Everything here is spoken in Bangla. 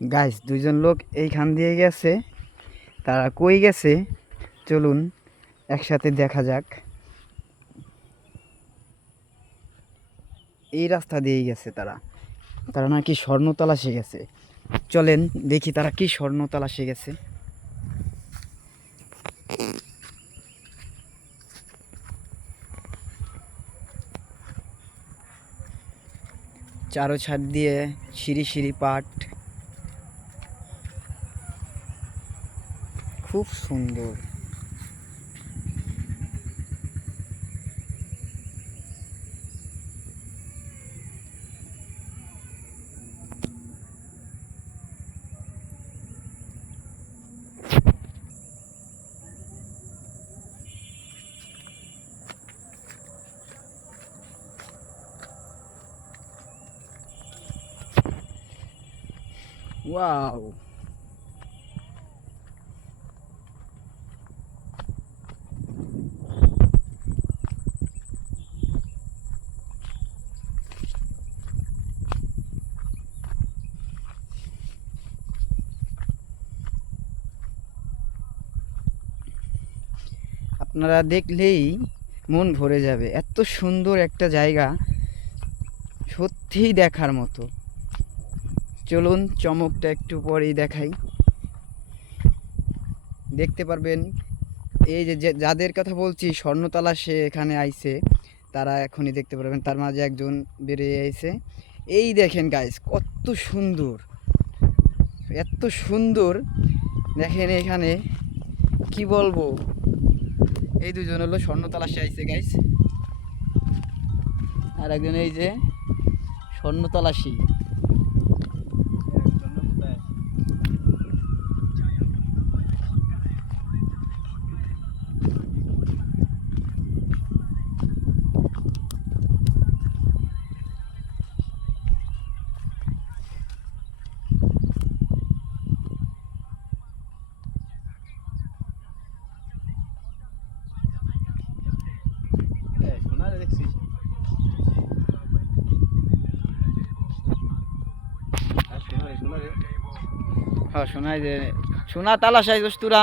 গাইস দুইজন লোক এইখান দিয়ে গেছে, তারা কই গেছে চলুন একসাথে দেখা যাক। এই রাস্তা দিয়েই গেছে তারা, তারা নাকি স্বর্ণ তালাশে গেছে। চলেন দেখি তারা কি স্বর্ণ তালাশে গেছে। চারো ছাদ দিয়ে সিঁড়ি সিঁড়ি পাট, খুব সুন্দর। ওয়াও, আপনারা দেখলেই মন ভরে যাবে, এত সুন্দর একটা জায়গা, সত্যিই দেখার মতো। চলুন চমকটা একটু পরেই দেখাই, দেখতে পারবেন। এই যে যাদের কথা বলছি স্বর্ণতলা সে এখানে আইছে, তারা এখনই দেখতে পারবেন। তার মাঝে একজন বেরিয়ে আইছে। এই দেখেন গাইস, কত সুন্দর, এত সুন্দর দেখেন। এখানে কি বলবো, এই দুজন হলো স্বর্ণতলাশে আইছে গাইস, আর একজন এই যে স্বর্ণতলাশি। হ্যাঁ শোনাই যে, শোনা তালাশ আইস তোরা।